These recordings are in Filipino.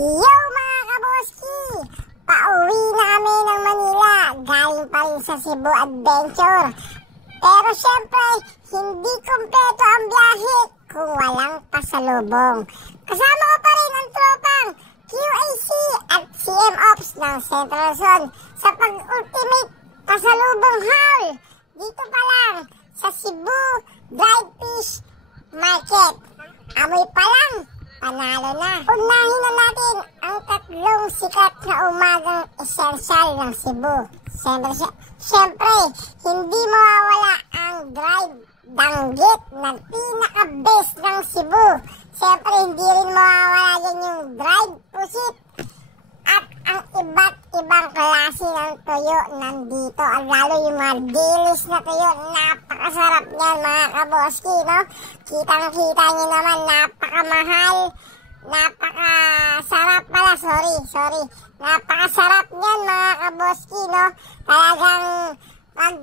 Yo mga kaboski! Pauwi na kami ng Manila. Galing pa rin sa Cebu Adventure. Pero syempre, hindi kumpleto ang biyahe kung walang pasalubong. Kasama ko pa rin ang tropang QAC at CM Ops ng Central Zone sa pag-ultimate pasalubong haul. Dito pa lang sa Cebu Dried Fish Market. Amoy pa lang, panalo na. Unahin na natin ang tatlong sikat na umagang esensyal ng Cebu. Siyempre, hindi mawawala ang dried danggit na pinaka-best ng Cebu. Siyempre, hindi rin mawawala yan yung dried pusit at ang iba't ibang klase ng tuyo nandito. At lalo yung mga dilis na tuyo, napakasarap yan mga kaboski, no? Kitang-kita nyo naman, napakamahal, napakasarap pala, sorry. Napakasarap yan mga kaboski, no? Talagang pag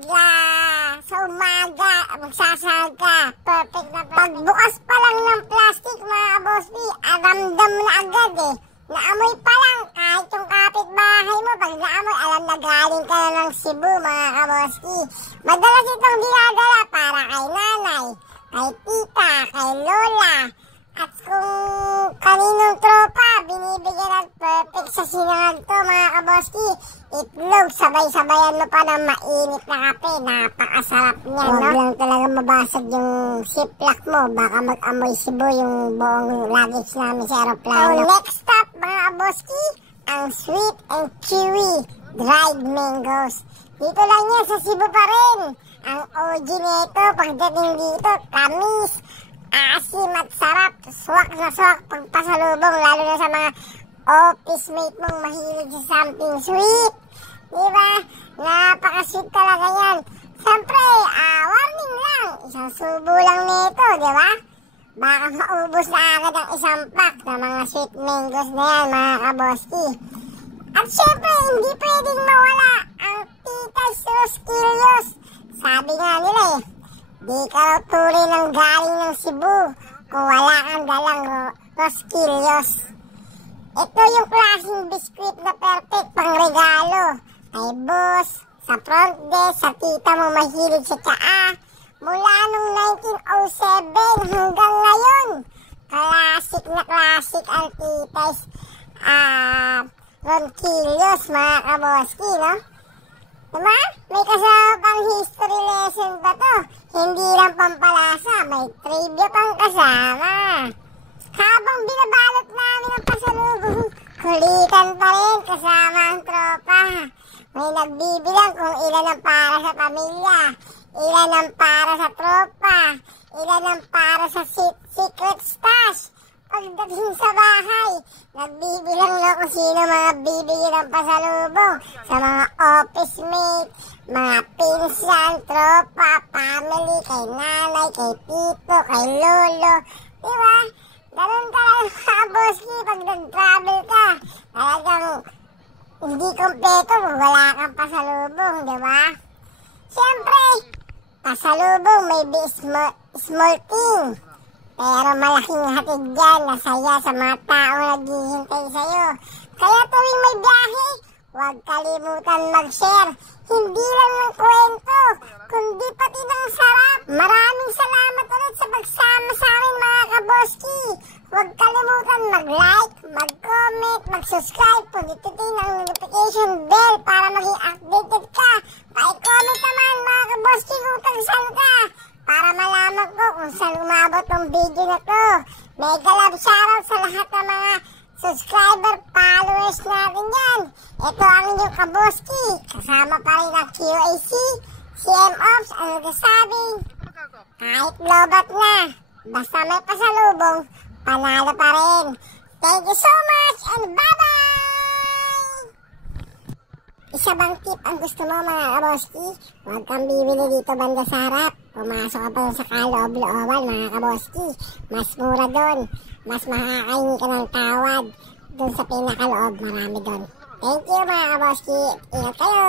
sa umaga, magsasahag ka, perfect na. Pagbukas pa lang ng plastic mga kaboski, ramdam na agad naamoy pa lang, kahit yung kapitbahay mo, pag naamoy, alam na galing ka na ng Cebu mga kaboski. Madalas itong dinadala para kay nanay, kay tita, kay lola, at kung kaninong tropa, binibigyan ng perfect sa sinangag to mga kaboski. Itlog, sabay-sabayan mo pa ng mainit na kape, napakasarap niyan, no? Huwag lang talaga mabasag yung ziplock mo, baka mag-amoy Cebu yung buong luggage namin sa aeroplano. So next stop mga kaboski, ang sweet and chewy dried mangoes. Dito lang yan sa Cebu pa rin. Ang OG nito, pagdating dito, tamis, asim at sarap, swak na swak pagpasalubong, lalo na sa mga office mate mong mahilig sa something sweet. Diba? Napaka-sweet talaga yan. Siyempre, warning lang, isang subo lang nito, diba? Baka maubos na agad ang isang pack ng mga sweet mangoes na yan mga kaboski. At siyempre, hindi pwedeng mawala ang Tita's Rosquillos. Sabi nga nila di ka raw tuloy ng galing ng Cebu kung wala kang dalang Rosquillos. Ito yung klaseng biskwit na perfect pang regalo. Kay boss, sa front desk, sa tita mo mahilig sa tsaa. Mula nung 1907 hanggang ngayon. Classic na classic ang Tita's Rosquillos mga kaboski, no? Diba? May kasama pang history lesson pa to. Hindi lang pampalasa, may trivia pang kasama. Habang binabalot namin ang pasalubong, kulitan pa rin kasama ang tropa. May nagbibilang kung ilan ang para sa pamilya, ilan ang para sa tropa, ilan ang para sa secret stash. Pagdating sa bahay, nagbibilang na kung sino mga bibigyan ng pasalubong sa mga office mate, mga pinsan, tropa, family, kay nanay, kay tito, kay lolo. Diba? Ganun talaga kaboski pag nag-travel ka. Talagang hindi kompleto kung wala kang pasalubong, diba? Siyempre, pasalubong may be small thing. Pero malaking hatid dyan na saya sa mga tao naghihintay sa'yo. Kaya tuwing may biyahe, huwag kalimutan mag-share. Hindi lang ng kwento, kundi pati ng sarap. Maraming salamat ulit sa pagsama sa amin mga kaboski. Huwag kalimutan mag-like, mag-comment, mag-subscribe. Pindutin ang notification bell para maging updated ka. Pa-comment naman mga kaboski kung tagsan ka, para malaman ko kung saan umabot ang video na to. Mega love shoutout sa lahat ng mga subscriber, followers natin yan. Ito ang inyong kaboski. Kasama pa rin ang QAC, CM Ops, ang nagsasabing, kahit lobat na, basta may pasalubong, panalo pa rin. Thank you so much and bye-bye! Isa bang tip ang gusto mo mga kaboski? Huwag kang bibili dito banda sa harap. Pumasok ka pa sa kaloob-looban mga kaboski. Mas mura doon. Mas makakain ka ng tawad. Doon sa pinakaloob, marami doon. Thank you mga kaboski. Ingat kayo!